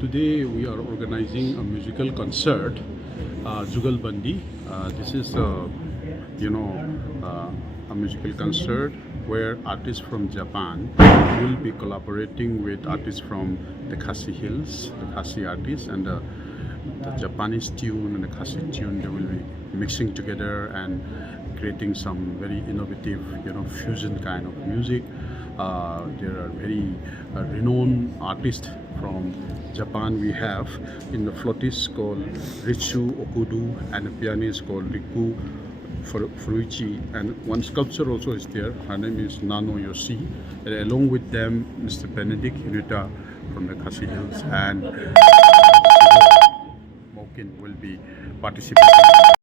Today we are organizing a musical concert, Jugalbandhi. This is, a musical concert where artists from Japan will be collaborating with artists from the Khasi Hills, the Khasi artists, and the Japanese tune and the Khasi tune. They will be mixing together and creating some very innovative, fusion kind of music. There are very renowned artists from Japan. We have in the flautist called Ritsu Okudu and a pianist called Riku Furuichi, and one sculptor also is there. Her name is Nano Yoshi, and along with them Mr. Benedict Unita from the Khasi Hills and Mokin will be participating.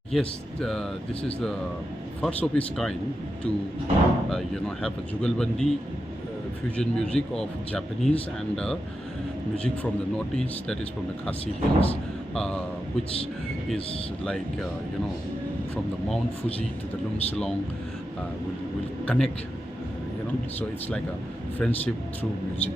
Yes, this is the first of its kind to have a Jugalbandi fusion music of Japanese and music from the northeast, that is from the Khasi Hills, which is like from the Mount Fuji to the Lumsilong, will connect. So it's like a friendship through music.